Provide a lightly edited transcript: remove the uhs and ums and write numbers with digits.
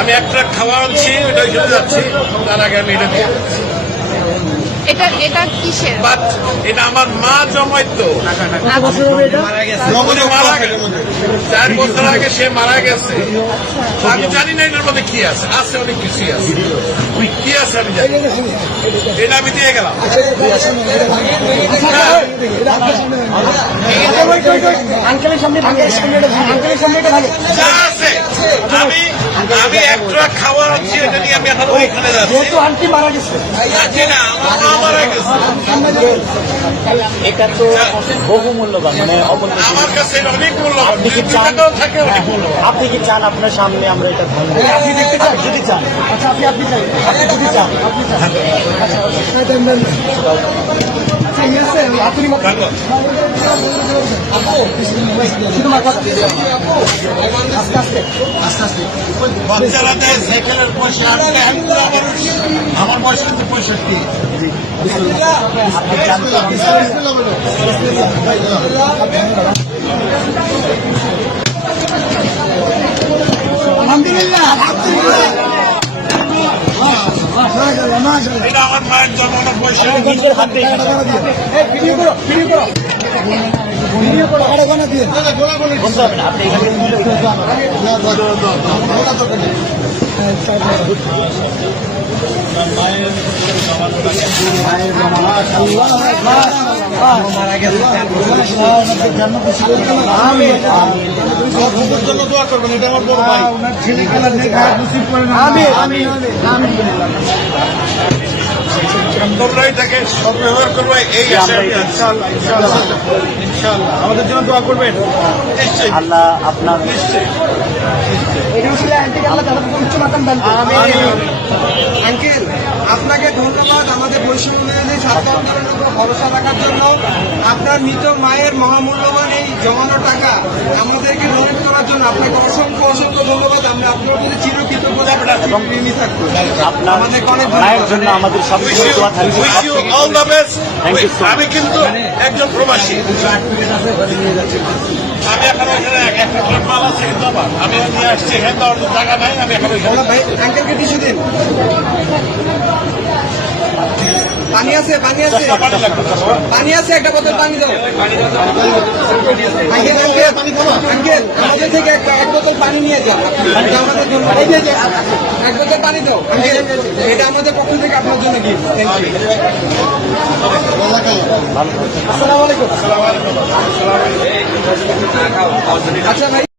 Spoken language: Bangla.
আমি এক ট্রাক খাওয়া আনছি, ওটা চলে যাচ্ছি, তার আগে আমি এটা দিয়ে এটা কিসের? বাট এটা আমার মা জমাইতো, মারা গেছে 4 বছর আগে, সে মারা গেছে। আমি জানি না এটার মধ্যে কি আছে, আছে অনেক কিছুই আছে, কি আছে আমি জানি, এটা আমি দিয়ে গেলাম। যা আছে আমি এক ট্রাক খাওয়া আনছি, এটা নিয়ে আমি এখন ওইখানে যাচ্ছি। আন্টি মারা গেছে, না, আমার মা মারা গেছে। এটা তো বহু মূল্যবান, মানে আমার কাছে এটা অনেক মূল্যবান, আপনি কি 2 চান? টাকাও থাকে অনেক মূল্যবান। আপনি কি চান আপনার সামনে আমরা এটা ধরবো? আপনি দেখতে চান? যদি চান, আচ্ছা আপনি চান, আপনি যদি চান, আপনি চান, আচ্ছা দেন দেন, আচ্ছা ইয়েছে আপনি শুধু মাথা আস্তে আস্তে আস্তে আস্তে বাচ্চারা দেয় সাইকেলের পয়সা, আমার বয়স কিন্তু 65। আপনি জানতে আলহামদুলিল্লাহ, এটা আমার মায়ের জন্মানোর পয়সা। নিজের হাতে ভিডিও করো, ভিডিও করো, ভিডিও করো, আড়াগোনা দিয়ে বলতে হবে না, আপনি এখানে জন্য দোয়া করবেন, এটা আমার বড় ভাই। তোমরা এটাকে সদ্ব্যবহার করবে, এই আশায় আমি আছি। ইনশাআল্লাহ আমাদের জন্য দোয়া করবেন, নিশ্চয়ই আল্লাহ আপনার নিশ্চয়ই। আঙ্কেল, আপনাকে ধন্যবাদ আমাদের বৈষম্য বিরোধী ছাত্র আন্দোলনের উপর ভরসা রাখার জন্য। আপনার মৃত মায়ের মহামূল্যবান এই জমানো টাকা আমাদেরকে ডোনেট করার জন্য আপনাকে অসংখ্য অসংখ্য ধন্যবাদ। আমরা আপনার প্রতি চিরকৃতজ্ঞ এবং ঋণী থাকবো। আপনার আমাদেরকে অনেক মায়ের জন্য আমাদের সবসময় দোয়া থাকবে। Wish you all the best. Thank you so much. আমি কিন্তু একজন প্রবাসী, আমি এখন ওইখানে একটা মাল আছে কিন্তু আমার, আমি নিয়ে আসছি, এখানে তো অন্য জায়গা নাই, আমি এখন ওইখানে ভাই আঙ্কেলকে টিস্যু দিন। পানি আছে, পানি আছে, পানি লাগবে। পানি আছে, একটা বোতল পানি দাও। আঙ্কেল আঙ্কেল আঙ্কেল আমাদের থেকে এক বোতল পানি নিয়ে যান, এটা আমাদের জন্য। এক বোতল পানি দাও আঙ্কেল, এটা আমাদের পক্ষ থেকে আপনার জন্য গিফট। আসসালামু আলাইকুম। আচ্ছা ভাই।